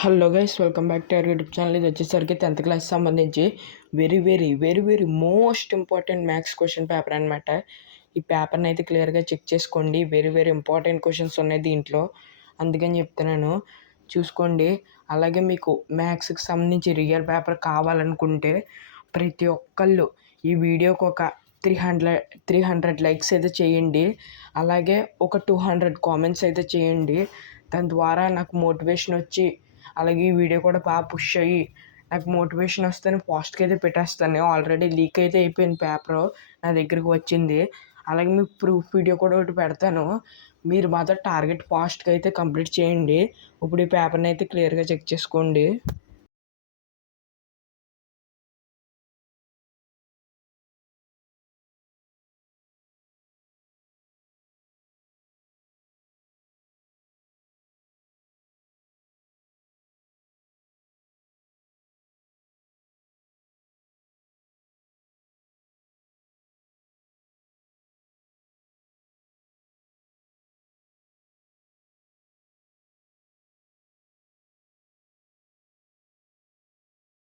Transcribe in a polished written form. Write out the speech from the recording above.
Hello guys, welcome back to our YouTube channel. ఇది వచ్చేసరికి 10th class సంబంధించి very most important maths question paper అనమాట. ఈ పేపర్ని అయితే క్లియర్గా చెక్ చేసుకోండి. వెరీ ఇంపార్టెంట్ క్వశ్చన్స్ ఉన్నాయి దీంట్లో, అందుకని చెప్తున్నాను, చూసుకోండి. అలాగే మీకు మ్యాథ్స్కి సంబంధించి రియల్ పేపర్ కావాలనుకుంటే ప్రతి ఒక్కళ్ళు ఈ వీడియోకి ఒక 300 లైక్స్ అయితే చేయండి. అలాగే ఒక 200 కామెంట్స్ అయితే చేయండి. దాని ద్వారా నాకు మోటివేషన్ వచ్చి, అలాగే ఈ వీడియో కూడా బాగా పుష్ అయ్యి నాకు మోటివేషన్ వస్తే నేను పోస్ట్కి అయితే పెట్టేస్తాను. ఆల్రెడీ లీక్ అయితే అయిపోయింది, పేపర్ నా దగ్గరికి వచ్చింది. అలాగే మీకు ప్రూఫ్ వీడియో కూడా ఒకటి పెడతాను. మీరు మాత్రం టార్గెట్ పోస్ట్కి అయితే కంప్లీట్ చేయండి. ఇప్పుడు ఈ పేపర్ని అయితే క్లియర్గా చెక్ చేసుకోండి.